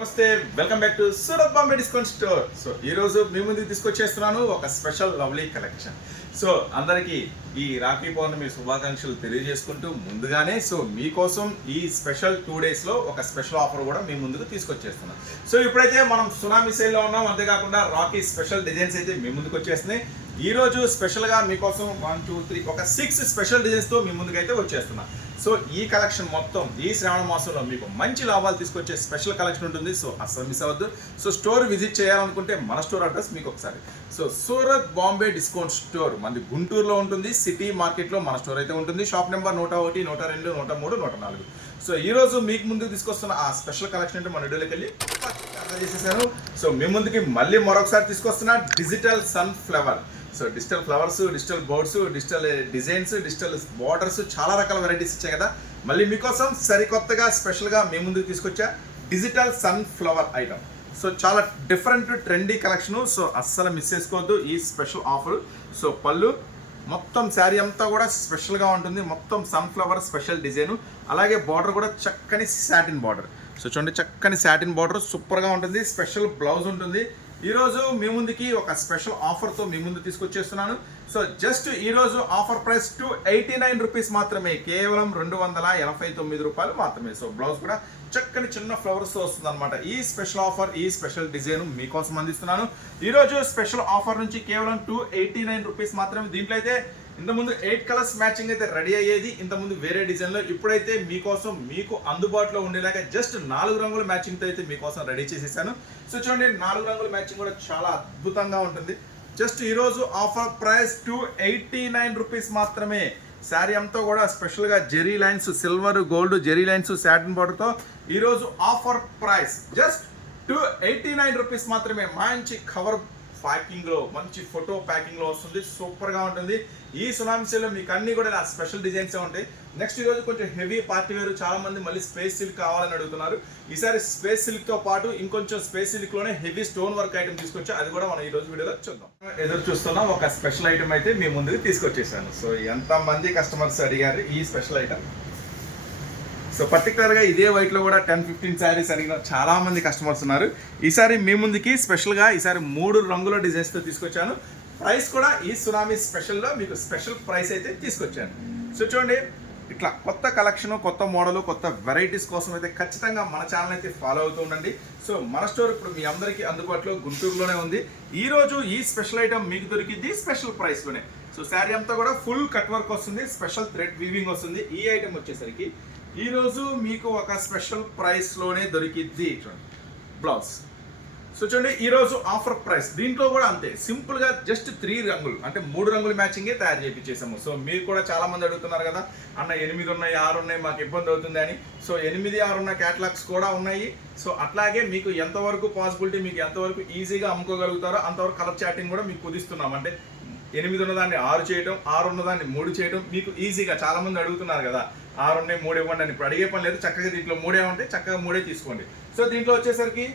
నమస్తే welcome back to Surat Bombay discount store so ఈ రోజు మీ ముందుకు తీసుకొచ్చేస్తున్నాను ఒక స్పెషల్ లవ్లీ కలెక్షన్ సో అందరికీ ఈ రాఖీ పౌర్ణమి శుభాకాంక్షలు తెలియజేసుకుంటూ ముందుగానే సో మీకోసం ఈ స్పెషల్ టూ డేస్లో ఒక స్పెషల్ ఆఫర్ కూడా మీ ముందుకు తీసుకొచ్చేస్తున్నాం. సో ఇప్పుడైతే మనం సునామీ సేల్ ఉన్నాం. అంతేకాకుండా రాకీ స్పెషల్ డిజైన్స్ అయితే మీ ముందుకు వచ్చేస్తున్నాయి. ఈరోజు స్పెషల్గా మీకోసం వన్ టూ త్రీ ఒక సిక్స్ స్పెషల్ డిజైన్స్తో మీ ముందుకైతే వచ్చేస్తున్నా. సో ఈ కలెక్షన్ మొత్తం ఈ శ్రావణ మాసంలో మీకు మంచి లాభాలు తీసుకొచ్చే స్పెషల్ కలెక్షన్ ఉంటుంది. సో అస్సలు మిస్ అవ్వద్దు. సో స్టోర్ విజిట్ చేయాలనుకుంటే మన స్టోర్ అడ్రస్ మీకు ఒకసారి. So Surat Bombay discount store మనది గుంటూరులో ఉంటుంది. సిటీ మార్కెట్లో మన స్టోర్ అయితే ఉంటుంది. షాప్ నెంబర్ నూట ఒకటి నూట రెండు నూట మూడు నూట నాలుగు. సో ఈ రోజు మీకు ముందుకు తీసుకొస్తున్న ఆ స్పెషల్ కలెక్షన్ అంటే మన వీడియోలోకి వెళ్ళి చేసేసాను సో మీ ముందుకి మళ్ళీ మరొకసారి తీసుకొస్తున్న digital sunflower so digital flowers digital boards digital designs digital borders చాలా రకాల వెరైటీస్ ఇచ్చాయి కదా. మళ్ళీ మీకోసం సరికొత్తగా స్పెషల్గా మీ ముందుకు తీసుకొచ్చా digital sun flower item. So చాలా డిఫరెంట్ ట్రెండీ కలెక్షన్. సో అస్సలు మిస్ చేసుకోవద్దు ఈ స్పెషల్ ఆఫర్. సో పళ్ళు మొత్తం శారీ అంతా కూడా స్పెషల్గా ఉంటుంది. మొత్తం సన్ఫ్లవర్ స్పెషల్ డిజైన్. అలాగే బార్డర్ కూడా చక్కని సాటిన్ బార్డర్. సో చూడండి చక్కని సాటిన్ బార్డర్ సూపర్గా ఉంటుంది. స్పెషల్ బ్లౌజ్ ఉంటుంది. ఈరోజు మీ ముందుకి ఒక స్పెషల్ ఆఫర్తో మీ ముందు తీసుకొచ్చేస్తున్నాను. సో జస్ట్ ఈరోజు offer price two eighty nine rupees మాత్రమే కేవలం రెండు వందల ఎనభై తొమ్మిది రూపాయలు మాత్రమే. సో బ్లౌజ్ కూడా చక్కని చిన్న ఫ్లవర్స్ వస్తుంది అనమాట ఈ స్పెషల్ ఆఫర్ ఈ స్పెషల్ డిజైన్ మీకోసం అందిస్తున్నాను. ఈరోజు స్పెషల్ ఆఫర్ నుంచి కేవలం టూ ఎయిటీ నైన్ రూపీస్ మాత్రమే. దీంట్లో అయితే ఇంతకుముందు ఎయిట్ కలర్స్ మ్యాచింగ్ అయితే రెడీ అయ్యేది ఇంతకుముందు వేరే డిజైన్లో. ఇప్పుడైతే మీకోసం మీకు అందుబాటులో ఉండేలాగా జస్ట్ నాలుగు రంగుల మ్యాచింగ్తో అయితే మీకోసం రెడీ చేసేసాను. సో చూడండి నాలుగు రంగుల మ్యాచింగ్ కూడా చాలా అద్భుతంగా ఉంటుంది. జస్ట్ ఈరోజు offer price two eighty nine rupees మాత్రమే. శారీ అంతా కూడా స్పెషల్గా zari lines silver gold zari lines satin బార్డర్తో ఈరోజు offer price just two eighty nine rupees మాత్రమే. మంచి కవర్ ప్యాకింగ్లో మంచి ఫోటో ప్యాకింగ్లో వస్తుంది. సూపర్గా ఉంటుంది. ఈ సునామిసీలో మీకు అన్ని కూడా ఇలా స్పెషల్ డిజైన్సే ఉంటాయి. నెక్స్ట్ ఈరోజు కొంచెం హెవీ పార్టీ వేరు. చాలా మంది మళ్ళీ స్పేస్ సిల్క్ కావాలని అడుగుతున్నారు. ఈసారి స్పేస్ సిల్క్తో పాటు ఇంకొంచెం స్పేస్ సిల్క్లోనే హెవీ స్టోన్ వర్క్ ఐటమ్ తీసుకొచ్చా? అది కూడా మనం ఈరోజు వీడియోలో చూద్దాం. ఎదురు చూస్తున్నాం. ఒక స్పెషల్ ఐటమ్ అయితే మీ ముందుకు తీసుకొచ్చేసాను. సో ఎంతమంది కస్టమర్స్ అడిగారు ఈ స్పెషల్ ఐటమ్? సో పర్టికులర్గా ఇదే వైట్లో కూడా టెన్ ఫిఫ్టీన్ శారీస్ అడిగిన చాలామంది కస్టమర్స్ ఉన్నారు. ఈసారి మీ ముందుకి స్పెషల్గా ఈసారి మూడు రంగుల డిజైన్స్తో తీసుకొచ్చాను. ప్రైస్ కూడా ఈ సునామీ స్పెషల్లో మీకు స్పెషల్ ప్రైస్ అయితే తీసుకొచ్చాను. సో చూడండి ఇట్లా కొత్త కలెక్షన్ కొత్త మోడల్ కొత్త వెరైటీస్ కోసం అయితే ఖచ్చితంగా మన ఛానల్ అయితే ఫాలో అవుతూ ఉండండి. సో మన స్టోర్ ఇప్పుడు మీ అందరికీ అందుబాటులో గుంటూరులోనే ఉంది. ఈరోజు ఈ స్పెషల్ ఐటమ్ మీకు దొరికింది స్పెషల్ ప్రైస్లోనే సో శారీ అంతా కూడా ఫుల్ కట్ వర్క్ వస్తుంది స్పెషల్ థ్రెడ్ వీవింగ్ వస్తుంది. ఈ ఐటమ్ వచ్చేసరికి ఈరోజు మీకు ఒక స్పెషల్ ప్రైస్లోనే దొరికిద్ది. చూడండి బ్లౌజ్. సో చూడండి ఈరోజు ఆఫర్ ప్రైస్ దీంట్లో కూడా అంతే. సింపుల్గా జస్ట్ త్రీ రంగులు అంటే మూడు రంగుల మ్యాచింగే తయారు చేయించేసాము సో మీరు కూడా చాలా మంది అడుగుతున్నారు కదా అన్న ఎనిమిది ఉన్నాయి ఆరు ఉన్నాయి మాకు ఇబ్బంది అవుతుంది అని. సో ఎనిమిది ఆరు ఉన్న క్యాటలాగ్స్ కూడా ఉన్నాయి. సో అట్లాగే మీకు ఎంతవరకు పాసిబిలిటీ మీకు ఎంతవరకు ఈజీగా అమ్ముకోగలుగుతారో అంతవరకు కలర్ చాటింగ్ కూడా మీకు కుదిస్తున్నాం. అంటే ఎనిమిది ఉన్నదాన్ని ఆరు చేయడం ఆరు ఉన్నదాన్ని మూడు చేయడం మీకు ఈజీగా చాలా మంది అడుగుతున్నారు కదా. ఆరు ఉన్నాయి మూడు ఇవ్వండి అని. ఇప్పుడు అడిగే పని లేదు చక్కగా దీంట్లో మూడే ఉంటే చక్కగా మూడే తీసుకోండి. సో దీంట్లో వచ్చేసరికి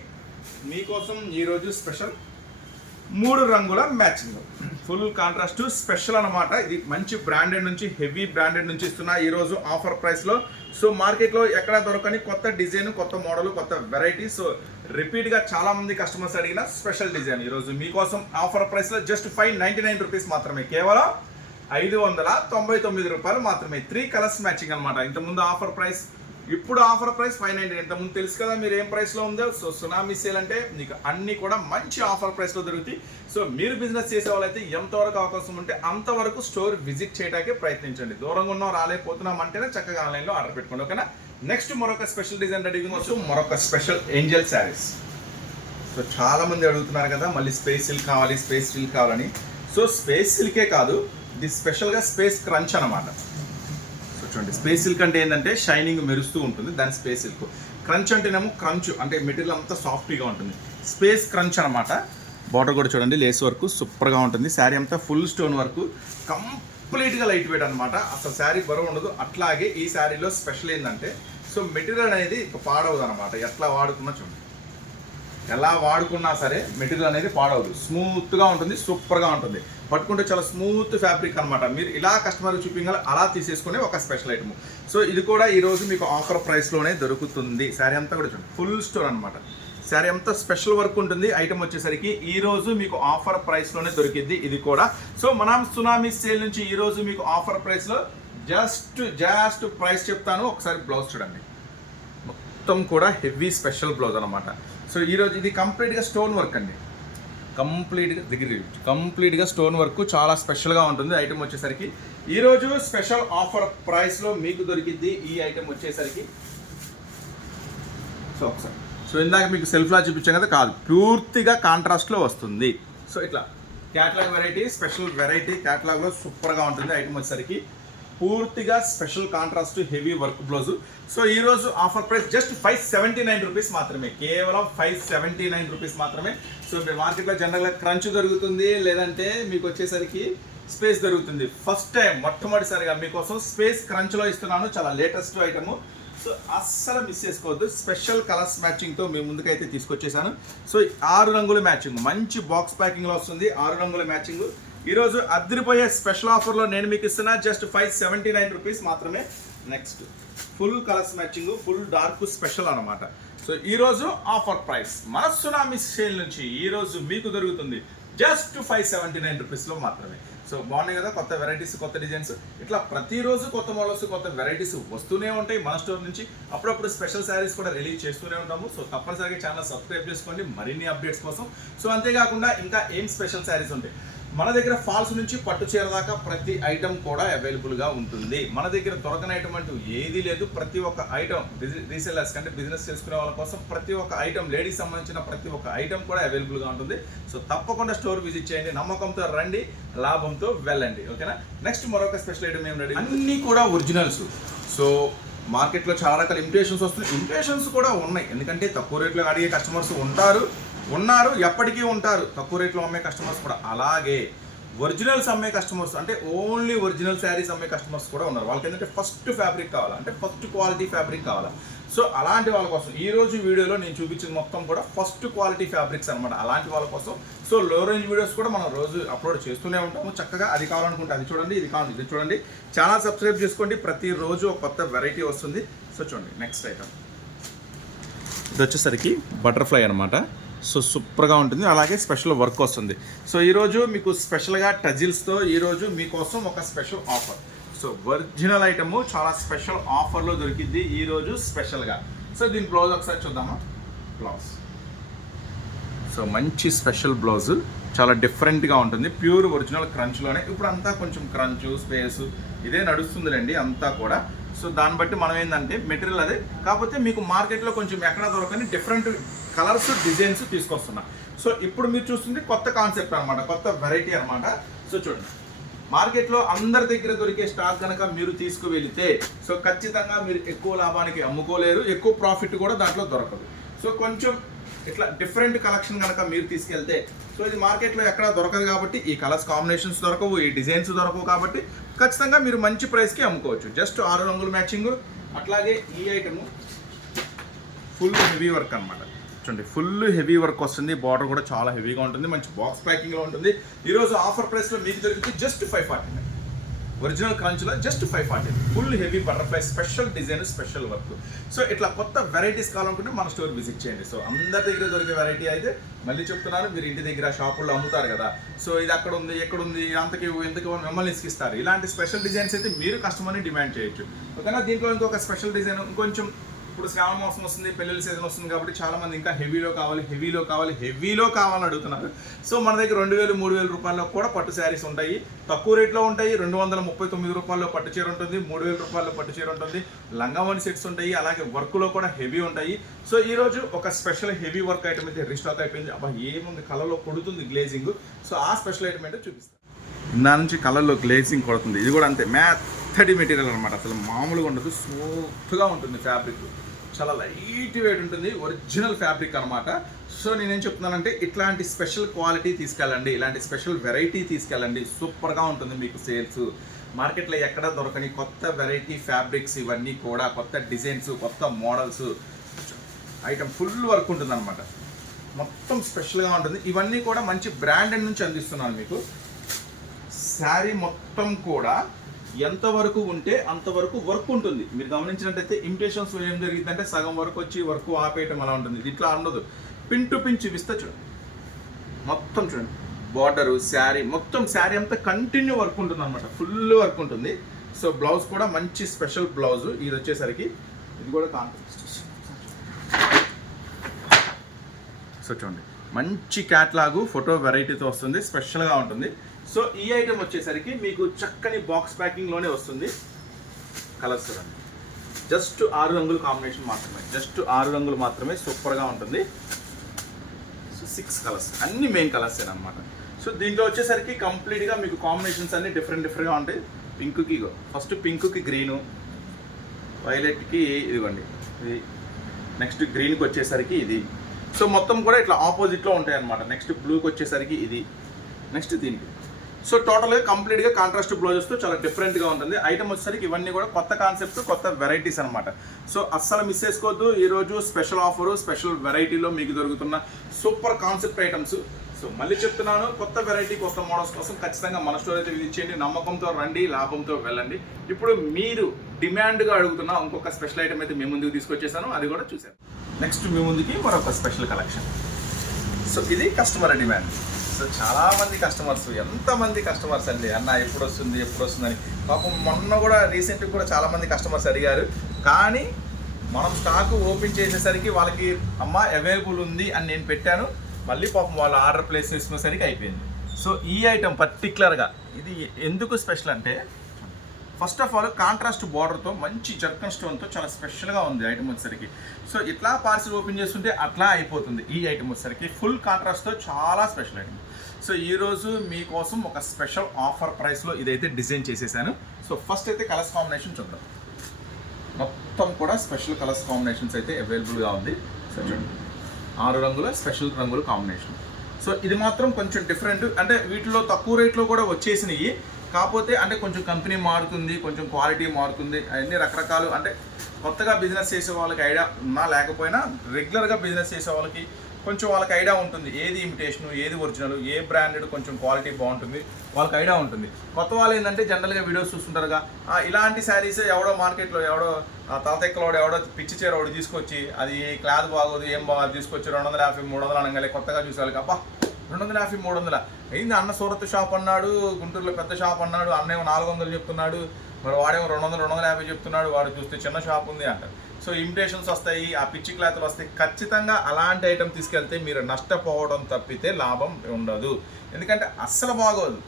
మీకోసం ఈరోజు స్పెషల్ మూడు రంగుల మ్యాచింగ్. ఫుల్ కాంట్రాస్ట్ స్పెషల్ అనమాట ఇది మంచి బ్రాండెడ్ నుంచి హెవీ బ్రాండెడ్ నుంచి ఇస్తున్నా ఈరోజు ఆఫర్ ప్రైస్లో. సో మార్కెట్లో ఎక్కడ దొరకని కొత్త డిజైన్ కొత్త మోడల్ కొత్త వెరైటీ సో రిపీట్గా చాలామంది కస్టమర్స్ అడిగిన స్పెషల్ డిజైన్ ఈరోజు మీకోసం ఆఫర్ ప్రైస్లో just five ninety nine rupees మాత్రమే. కేవలం ఐదు వందల తొంభై తొమ్మిది రూపాయలు మాత్రమే. త్రీ కలర్స్ మ్యాచింగ్ అనమాట ఇంతకుముందు ఆఫర్ ప్రైస్ ఇప్పుడు ఆఫర్ ప్రైస్ ఫైవ్ నైన్టీ ముందు తెలుసు కదా మీరు ఏం ప్రైస్లో ఉందో? సో సునామీ సేల్ అంటే మీకు అన్ని కూడా మంచి ఆఫర్ ప్రైస్లో దొరుకుతాయి. సో మీరు బిజినెస్ చేసే వాళ్ళైతే ఎంతవరకు అవకాశం ఉంటే అంతవరకు స్టోర్ విజిట్ చేయడానికి ప్రయత్నించండి. దూరంగా ఉన్నాం రాలేకపోతున్నాం అంటేనే చక్కగా ఆన్లైన్లో ఆర్డర్ పెట్టుకోండి ఓకేనా? నెక్స్ట్ మరొక స్పెషల్ డిజైన్ రెడీ సో మరొక స్పెషల్ ఏంజల్ శారీస్. సో చాలా మంది అడుగుతున్నారు కదా మళ్ళీ స్పేస్ సిల్క్ కావాలి స్పేస్ సిల్క్ కావాలని. సో స్పేస్ సిల్కే కాదు ఇది స్పెషల్గా స్పేస్ క్రంచ్ అనమాట చూడండి. స్పేస్ సిల్క్ అంటే ఏంటంటే షైనింగ్ మెరుస్తూ ఉంటుంది. దాని స్పేస్ సిల్క్. క్రంచ్ అంటేనేమో క్రంచ్. అంటే మెటీరియల్ అంతా సాఫ్ట్గా ఉంటుంది. స్పేస్ క్రంచ్ అనమాట బార్డర్ కూడా చూడండి. లేస్ వర్క్ సూపర్గా ఉంటుంది. శారీ అంతా ఫుల్ స్టోన్ వర్క్. కంప్లీట్గా లైట్ వెయిట్ అనమాట అసలు శారీ బరువు ఉండదు. అట్లాగే ఈ శారీలో స్పెషల్ ఏంటంటే సో మెటీరియల్ అనేది పాడవదు అనమాట ఎట్లా వాడుకున్నా చూడండి. ఎలా వాడుకున్నా సరే మెటీరియల్ అనేది పాడవదు. స్మూత్గా ఉంటుంది సూపర్గా ఉంటుంది. పట్టుకుంటే చాలా స్మూత్ ఫ్యాబ్రిక్ అన్నమాట. మీరు ఇలా కస్టమర్కి చూపించాలి అలా తీసేసుకునే ఒక స్పెషల్ ఐటమ్. సో ఇది కూడా ఈరోజు మీకు ఆఫర్ ప్రైస్లోనే దొరుకుతుంది. శారీ అంతా కూడా చూడండి ఫుల్ స్టోర్ అనమాట శారీ అంతా స్పెషల్ వర్క్ ఉంటుంది. ఐటమ్ వచ్చేసరికి ఈ రోజు మీకు ఆఫర్ ప్రైస్లోనే దొరికింది ఇది కూడా. సో మనం సునామీ సేల్ నుంచి ఈ రోజు మీకు ఆఫర్ ప్రైస్లో జస్ట్ జస్ట్ ప్రైస్ చెప్తాను. ఒకసారి బ్లౌజ్ చూడండి. మొత్తం కూడా హెవీ స్పెషల్ బ్లౌజ్ అనమాట సో ఈ రోజు ఇది కంప్లీట్గా స్టోన్ వర్క్ అండి. కంప్లీట్గా దగ్గర కంప్లీట్గా స్టోన్ వర్క్ చాలా స్పెషల్గా ఉంటుంది. ఐటెం వచ్చేసరికి ఈరోజు స్పెషల్ ఆఫర్ ప్రైస్లో మీకు దొరికింది ఈ ఐటెం వచ్చేసరికి. సో ఒకసారి. సో ఇందాక మీకు సెల్ఫ్లా చూపించాం కదా కాదు. పూర్తిగా కాంట్రాస్ట్లో వస్తుంది. సో ఇట్లా. క్యాట్లాగ్ వెరైటీ స్పెషల్ వెరైటీ క్యాట్లాగ్లో సూపర్గా ఉంటుంది ఐటమ్ వచ్చేసరికి. పూర్తిగా special contrast heavy work blouse. So ఈరోజు offer price just five seventy nine rupees మాత్రమే. కేవలం ఫైవ్ సెవెంటీ నైన్ రూపీస్ మాత్రమే. సో మీ మార్కెట్లో జనరల్గా క్రంచ్ దొరుకుతుంది లేదంటే మీకు వచ్చేసరికి స్పేస్ దొరుకుతుంది. ఫస్ట్ టైం మొట్టమొదటిసారిగా మీకోసం స్పేస్ క్రంచ్లో ఇస్తున్నాను. చాలా లేటెస్ట్ ఐటమ్. సో అస్సలు మిస్ చేసుకోవద్దు. స్పెషల్ కలర్స్ మ్యాచింగ్తో మేము ముందుకైతే తీసుకొచ్చేసాను. సో ఆరు రంగుల మ్యాచింగ్. మంచి బాక్స్ ప్యాకింగ్లో వస్తుంది. ఆరు రంగుల మ్యాచింగ్. ఈరోజు అద్దరిపోయే స్పెషల్ ఆఫర్లో నేను మీకు ఇస్తున్నా just five seventy nine rupees మాత్రమే. Next full colours matching full dark special అనమాట సో ఈరోజు ఆఫర్ ప్రైస్ మన సునామీ సేల్ నుంచి ఈరోజు మీకు దొరుకుతుంది. జస్ట్ ఫైవ్ సెవెంటీ నైన్ రూపీస్లో మాత్రమే. సో బాగున్నాయి కదా కొత్త వెరైటీస్ కొత్త డిజైన్స్ ఇట్లా ప్రతిరోజు కొత్త మోడల్స్ కొత్త వెరైటీస్ వస్తూనే ఉంటాయి మన స్టోర్ నుంచి. అప్పుడప్పుడు స్పెషల్ శారీస్ కూడా రిలీజ్ చేస్తూనే ఉంటాము. సో తప్పనిసరిగా ఛానల్ సబ్స్క్రైబ్ చేసుకోండి. మరిన్ని అప్డేట్స్ కోసం. సో అంతేకాకుండా ఇంకా ఏం స్పెషల్ శారీస్ ఉంటాయి? మన దగ్గర ఫాల్స్ నుంచి పట్టు చీర దాకా ప్రతి ఐటమ్ కూడా అవైలబుల్గా ఉంటుంది. మన దగ్గర దొరకని ఐటమ్ అంటూ ఏది లేదు. ప్రతి ఒక్క ఐటమ్ రీసెల్లర్స్ కంటే బిజినెస్ చేసుకునే వాళ్ళ కోసం ప్రతి ఒక్క ఐటమ్ లేడీస్ సంబంధించిన ప్రతి ఒక్క ఐటమ్ కూడా అవైలబుల్గా ఉంటుంది. సో తప్పకుండా స్టోర్ విజిట్ చేయండి. నమ్మకంతో రండి. లాభంతో వెళ్ళండి. ఓకేనా? నెక్స్ట్ మరొక స్పెషల్ ఐటమ్ ఏం రెడీ అన్నీ కూడా ఒరిజినల్స్ సో మార్కెట్లో చాలా రకాల ఇమిటేషన్స్ వస్తున్నాయి. ఇమిటేషన్స్ కూడా ఉన్నాయి. ఎందుకంటే తక్కువ రేట్లో అడిగే కస్టమర్స్ ఉంటారు. ఉన్నారు ఎప్పటికీ ఉంటారు. తక్కువ రేట్లో అమ్మే కస్టమర్స్ కూడా అలాగే. ఒరిజినల్స్ అమ్మే కస్టమర్స్ అంటే ఓన్లీ ఒరిజినల్ శారీస్ అమ్మే కస్టమర్స్ కూడా ఉన్నారు. వాళ్ళకి ఏంటంటే ఫస్ట్ ఫ్యాబ్రిక్ కావాలా అంటే ఫస్ట్ క్వాలిటీ ఫ్యాబ్రిక్ కావాలా. సో అలాంటి వాళ్ళ కోసం ఈ రోజు వీడియోలో నేను చూపించిన మొత్తం కూడా ఫస్ట్ క్వాలిటీ ఫ్యాబ్రిక్స్ అనమాట అలాంటి వాళ్ళ కోసం. సో లో రేంజ్ వీడియోస్ కూడా మనం రోజు అప్లోడ్ చేస్తూనే ఉంటాము. చక్కగా అది కావాలనుకుంటే అది చూడండి ఇది కావాలి ఇది చూడండి. ఛానల్ సబ్స్క్రైబ్ చేసుకోండి. ప్రతిరోజు ఒక కొత్త వెరైటీ వస్తుంది. సో చూడండి నెక్స్ట్ ఐటమ్ ఇది వచ్చేసరికి బటర్ఫ్లై అనమాట సో సూపర్గా ఉంటుంది. అలాగే స్పెషల్ వర్క్ వస్తుంది. సో ఈరోజు మీకు స్పెషల్గా టజిల్స్తో ఈరోజు మీకోసం ఒక special offer. So original item చాలా స్పెషల్ ఆఫర్లో దొరికింది ఈరోజు స్పెషల్గా. సో దీని బ్లౌజ్ ఒకసారి చూద్దామా? బ్లౌజ్. సో మంచి స్పెషల్ బ్లౌజ్. చాలా డిఫరెంట్గా ఉంటుంది. ప్యూర్ ఒరిజినల్ క్రంచ్లోనే. ఇప్పుడు అంతా కొంచెం క్రంచ్ స్పేస్ ఇదే నడుస్తుందిలేండి అంతా కూడా. సో దాన్ని బట్టి మనం ఏంటంటే మెటీరియల్ అదే. కాకపోతే మీకు మార్కెట్లో కొంచెం ఎక్కడ దొరకని డిఫరెంట్ కలర్స్ డిజైన్స్ తీసుకొస్తున్నా. సో ఇప్పుడు మీరు చూస్తుంది కొత్త కాన్సెప్ట్ అనమాట కొత్త వెరైటీ అనమాట సో చూడండి. మార్కెట్లో అందరి దగ్గర దొరికే స్టాక్ కనుక మీరు తీసుకువెళితే సో ఖచ్చితంగా మీరు ఎక్కువ లాభానికి అమ్ముకోలేరు ఎక్కువ ప్రాఫిట్ కూడా దాంట్లో దొరకదు. సో కొంచెం ఇట్లా డిఫరెంట్ కలెక్షన్ కనుక మీరు తీసుకెళ్తే సో ఇది మార్కెట్లో ఎక్కడ దొరకదు కాబట్టి ఈ కలర్స్ కాంబినేషన్స్ దొరకవు ఈ డిజైన్స్ దొరకవు కాబట్టి ఖచ్చితంగా మీరు మంచి ప్రైస్కి అమ్ముకోవచ్చు. జస్ట్ ఆరు రంగుల మ్యాచింగ్ అట్లాగే ఈ ఐటమ్ ఫుల్ హెవీ వర్క్ అనమాట చూడండి ఫుల్ హెవీ వర్క్ వస్తుంది. బార్డర్ కూడా చాలా హెవీగా ఉంటుంది. మంచి బాక్స్ ప్యాకింగ్లో ఉంటుంది. ఈరోజు ఆఫర్ ప్రైస్లో మీకు దొరికింది just five forty nine original క్రంచ్లో just five forty full heavy butterfly special design special work so ఇట్లా కొత్త వెరైటీస్ కావాలనుకుంటే మన స్టోర్ విజిట్ చేయండి. సో అందరి దగ్గర దొరికే వెరైటీ అయితే మళ్ళీ చెప్తున్నాను మీరు ఇంటి దగ్గర షాపుల్లో అమ్ముతారు కదా. సో ఇది అక్కడ ఉంది ఎక్కడ ఉంది అంతకి ఎందుకు మిమ్మల్ని ఇసుకిస్తారు. ఇలాంటి స్పెషల్ డిజైన్స్ అయితే మీరు కస్టమర్ని డిమాండ్ చేయొచ్చు. ఓకేనా దీంట్లో ఇంకొక స్పెషల్ డిజైన్ ఇంకొంచెం ఇప్పుడు శ్రావణ మాసం వస్తుంది పెళ్ళిళ్ళ సీజన్ వస్తుంది కాబట్టి చాలా మంది ఇంకా హెవీలో కావాలి హెవీలో కావాలి హెవీలో కావాలని అడుగుతున్నారు. సో మన దగ్గర రెండు వేలు మూడు వేల రూపాయల్లో కూడా పట్టు శారీస్ ఉంటాయి. తక్కువ రేట్లో ఉంటాయి రెండు వందల ముప్పై తొమ్మిది రూపాయల్లో పట్టు చీర ఉంటుంది మూడు వేల రూపాయల్లో పట్టు చీర ఉంటుంది. లంగావని సెట్స్ ఉంటాయి అలాగే వర్క్లో కూడా హెవీ ఉంటాయి. సో ఈ రోజు ఒక స్పెషల్ హెవీ వర్క్ ఐటమ్ అయితే రీస్టాక్ అయిపోయింది. అబ్బా ఏముంది? కలర్లో కొడుతుంది గ్లేజింగ్. సో ఆ స్పెషల్ ఐటమ్ ఏంటో చూపిస్తాను. నా నుంచి కలర్లో గ్లేజింగ్ కొడుతుంది. ఇది కూడా అంతే. మెత్తడి మెటీరియల్ అనమాట అసలు మామూలుగా ఉండదు స్మూత్గా ఉంటుంది ఫ్యాబ్రిక్. చాలా లైట్ వెయిట్ ఉంటుంది ఒరిజినల్ ఫ్యాబ్రిక్ అనమాట సో నేనేం చెప్తున్నానంటే ఇట్లాంటి స్పెషల్ క్వాలిటీ తీసుకెళ్ళండి ఇలాంటి స్పెషల్ వెరైటీ తీసుకెళ్ళండి. సూపర్గా ఉంటుంది మీకు సేల్స్. మార్కెట్లో ఎక్కడ దొరకని కొత్త వెరైటీ ఫ్యాబ్రిక్స్ ఇవన్నీ కూడా కొత్త డిజైన్స్ కొత్త మోడల్స్ ఐటమ్ ఫుల్ వర్క్ ఉంటుంది అనమాట మొత్తం స్పెషల్గా ఉంటుంది. ఇవన్నీ కూడా మంచి బ్రాండెడ్ నుంచి అందిస్తున్నాను మీకు. శారీ మొత్తం కూడా ఎంతవరకు ఉంటే అంతవరకు వర్క్ ఉంటుంది. మీరు గమనించినట్టయితే ఇమిటేషన్స్ ఏం జరిగిందంటే సగం వరకు వచ్చి వర్క్ ఆపేయటం అలా ఉంటుంది. ఇట్లా ఉండదు. పిన్ టు పిన్ చూడండి. మొత్తం చూడండి. బార్డరు శారీ మొత్తం శారీ అంతా కంటిన్యూ వర్క్ ఉంటుంది అనమాట ఫుల్ వర్క్ ఉంటుంది. సో బ్లౌజ్ కూడా మంచి స్పెషల్ బ్లౌజ్ ఇది వచ్చేసరికి ఇది కూడా కాంట్రాస్ట్ సో చూడండి. మంచి క్యాట్లాగు ఫోటో వెరైటీతో వస్తుంది. స్పెషల్గా ఉంటుంది. సో ఈ ఐటెం వచ్చేసరికి మీకు చక్కని బాక్స్ ప్యాకింగ్లోనే వస్తుంది. కలర్స్ అండి జస్ట్ ఆరు రంగుల కాంబినేషన్ మాత్రమే. జస్ట్ ఆరు రంగులు మాత్రమే సూపర్గా ఉంటుంది. సో సిక్స్ కలర్స్ అన్ని మెయిన్ కలర్స్ అనమాట సో దీంట్లో వచ్చేసరికి కంప్లీట్గా మీకు కాంబినేషన్స్ అన్ని డిఫరెంట్ డిఫరెంట్గా ఉంటాయి. పింక్కి ఫస్ట్ పింక్కి గ్రీను వైలెట్కి ఇదిగోండి. ఇది నెక్స్ట్ గ్రీన్కి వచ్చేసరికి ఇది. సో మొత్తం కూడా ఇట్లా ఆపోజిట్లో ఉంటాయి అనమాట నెక్స్ట్ బ్లూకి వచ్చేసరికి ఇది. నెక్స్ట్ దీనికి. సో టోటల్గా కంప్లీట్గా కాంట్రాస్ట్ బ్లౌజెస్తో చాలా డిఫరెంట్గా ఉంటుంది. ఐటమ్ వచ్చేసరికి ఇవన్నీ కూడా కొత్త కాన్సెప్ట్ కొత్త వెరైటీస్ అనమాట సో అస్సలు మిస్ చేసుకోవద్దు. ఈరోజు స్పెషల్ ఆఫరు స్పెషల్ వెరైటీలో మీకు దొరుకుతున్న సూపర్ కాన్సెప్ట్ ఐటమ్స్ సో మళ్ళీ చెప్తున్నాను కొత్త వెరైటీ కొత్త మోడల్స్ కోసం ఖచ్చితంగా మన స్టోర్ అయితే విధించండి నమ్మకంతో రండి లాభంతో వెళ్ళండి. ఇప్పుడు మీరు డిమాండ్గా అడుగుతున్న ఇంకొక స్పెషల్ ఐటమ్ అయితే మీ ముందుకు తీసుకొచ్చేసాను. అది కూడా చూసాను నెక్స్ట్ మీ ముందుకి మరొక స్పెషల్ కలెక్షన్ సో ఇది కస్టమర్ డిమాండ్ సో చాలామంది కస్టమర్స్ ఎంతమంది కస్టమర్స్ అండి? అన్న ఎప్పుడు వస్తుంది ఎప్పుడు వస్తుందని పాపం మొన్న కూడా రీసెంట్గా కూడా చాలామంది కస్టమర్స్ అడిగారు. కానీ మనం స్టాక్ ఓపెన్ చేసేసరికి వాళ్ళకి అమ్మ అవైలబుల్ ఉంది అని నేను పెట్టాను. మళ్ళీ పాపం వాళ్ళు ఆర్డర్ ప్లేస్ చేసుకునేసరికి అయిపోయింది. సో ఈ ఐటెం పర్టికులర్గా ఇది ఎందుకు స్పెషల్ అంటే ఫస్ట్ ఆఫ్ ఆల్ కాంట్రాస్ట్ బార్డర్తో మంచి జర్కన్ స్టోన్తో చాలా స్పెషల్గా ఉంది ఐటమ్ వచ్చేసరికి. సో ఇట్లా పార్సిల్ ఓపెన్ చేస్తుంటే అట్లా అయిపోతుంది ఈ ఐటమ్ వచ్చేసరికి. ఫుల్ కాంట్రాస్ట్తో చాలా స్పెషల్ ఐటమ్ సో ఈరోజు మీకోసం ఒక స్పెషల్ ఆఫర్ ప్రైస్లో ఇదైతే డిజైన్ చేసేసాను. సో ఫస్ట్ అయితే కలర్స్ కాంబినేషన్ చూద్దాం. మొత్తం కూడా స్పెషల్ కలర్స్ కాంబినేషన్స్ అయితే అవైలబుల్గా ఉంది. సో చూడండి. ఆరు రంగుల స్పెషల్ రంగుల కాంబినేషన్ సో ఇది మాత్రం కొంచెం డిఫరెంట్ అంటే వీటిలో తక్కువ రేట్లో కూడా వచ్చేసినాయి. కాకపోతే అంటే కొంచెం కంపెనీ మారుతుంది కొంచెం క్వాలిటీ మారుతుంది అవన్నీ రకరకాలు అంటే కొత్తగా బిజినెస్ చేసే వాళ్ళకి ఐడియా ఉన్నా లేకపోయినా రెగ్యులర్గా బిజినెస్ చేసే వాళ్ళకి కొంచెం వాళ్ళకి ఐడియా ఉంటుంది. ఏది ఇమిటేషన్ ఏది ఒరిజినల్ ఏ బ్రాండెడ్ కొంచెం క్వాలిటీ బాగుంటుంది వాళ్ళకి ఐడియా ఉంటుంది. కొత్త వాళ్ళు ఏంటంటే జనరల్గా వీడియోస్ చూస్తుంటారుగా ఇలాంటి శారీస్ ఎవడో మార్కెట్లో ఎవడో తలతెక్కలోడు ఎవడో పిచ్చి చీర ఒకటి తీసుకొచ్చి అది క్లాత్ బాగోదు ఏం బాగోదు తీసుకొచ్చి రెండు వందల యాభై మూడు వందలు అనగానే కొత్తగా చూసేవాళ్ళకి అబ్బా రెండు వందల యాభై మూడు వందల? ఏంది అన్న సూరత్ షాప్ అన్నాడు గుంటూరులో పెద్ద షాప్ అన్నాడు అన్నేమో నాలుగు వందలు చెప్తున్నాడు మరి వాడేమో రెండు వందలు రెండు వందల యాభై చెప్తున్నాడు వాడు చూస్తే చిన్న షాప్ ఉంది అంటారు. సో ఇమిటేషన్స్ వస్తాయి ఆ పిచ్చి క్లాత్లు వస్తాయి. ఖచ్చితంగా అలాంటి ఐటెం తీసుకెళ్తే మీరు నష్టపోవడం తప్పితే లాభం ఉండదు. ఎందుకంటే అస్సలు బాగోదు.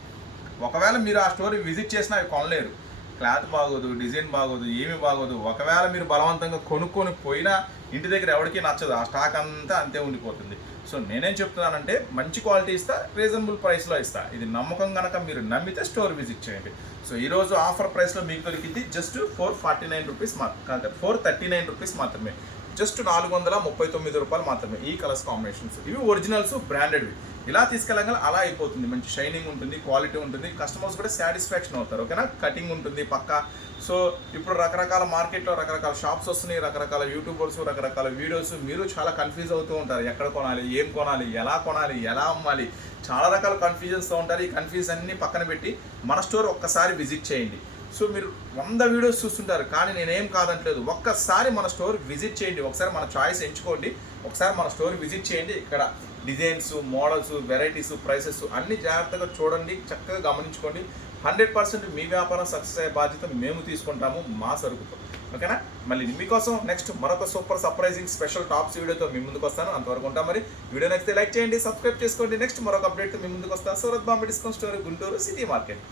ఒకవేళ మీరు ఆ స్టోరీ విజిట్ చేసినా అవి కొనలేరు. క్లాత్ బాగోదు డిజైన్ బాగోదు ఏమి బాగోదు. ఒకవేళ మీరు బలవంతంగా కొనుక్కొని పోయినా ఇంటి దగ్గర ఎవరికి నచ్చదు. ఆ స్టాక్ అంతా అంతే ఉండిపోతుంది. సో నేనేం చెప్తున్నానంటే మంచి క్వాలిటీ ఇస్తా రీజనబుల్ ప్రైస్లో ఇస్తా. ఇది నమ్మకం కనుక మీరు నమ్మితే స్టోర్ విజిట్ చేయండి. సో ఈరోజు ఆఫర్ ప్రైస్లో మీకు దొరికింది just four forty nine rupees మా కాదు ఫోర్ థర్టీ నైన్ రూపీస్ మాత్రమే. జస్ట్ నాలుగు వందల ముప్పై తొమ్మిది రూపాయలు మాత్రమే ఈ కలర్స్ కాంబినేషన్స్. ఇవి ఒరిజినల్స్ బ్రాండెడ్వి ఇలా తీసుకెళ్ళగానే అలా అయిపోతుంది. మంచి షైనింగ్ ఉంటుంది క్వాలిటీ ఉంటుంది. కస్టమర్స్ కూడా సాటిస్ఫాక్షన్ అవుతారు. ఓకేనా? కటింగ్ ఉంటుంది పక్క. సో ఇప్పుడు రకరకాల మార్కెట్లో రకరకాల షాప్స్ వస్తున్నాయి రకరకాల యూట్యూబర్స్ రకరకాల వీడియోస్ మీరు చాలా కన్ఫ్యూజ్ అవుతూ ఉంటారు. ఎక్కడ కొనాలి ఏం కొనాలి ఎలా కొనాలి ఎలా అమ్మాలి. చాలా రకాల కన్ఫ్యూజన్స్తో ఉంటారు. ఈ కన్ఫ్యూజ్ అన్ని పక్కన పెట్టి మన స్టోర్ ఒక్కసారి విజిట్ చేయండి. సో మీరు వంద వీడియోస్ చూస్తుంటారు కానీ నేనేం కాదంటలేదు. ఒక్కసారి మన స్టోర్ విజిట్ చేయండి ఒకసారి మన చాయిస్ ఎంచుకోండి ఒకసారి మన స్టోర్ విజిట్ చేయండి. ఇక్కడ డిజైన్స్ మోడల్స్ వెరైటీస్ ప్రైసెస్ అన్ని జాగ్రత్తగా చూడండి చక్కగా గమనించుకోండి. హండ్రెడ్ పర్సెంట్ మీ వ్యాపారం సక్సెస్ అయ్యే బాధ్యత మేము తీసుకుంటాము మా సరుకుతో. ఓకేనా? మళ్ళీ మీకోసం నెక్స్ట్ మరొక సూపర్ సర్ప్రైజింగ్ స్పెషల్ టాప్స్ వీడియోతో మీ ముందుకు వస్తాను. అంతవరకు ఉంటాం మరి. వీడియో నచ్చితే లైక్ చేయండి సబ్స్క్రైబ్ చేసుకోండి. నెక్స్ట్ మరొక అప్డేట్ మీ ముందుకు వస్తాను. Surat Bombay discount store Guntur city market.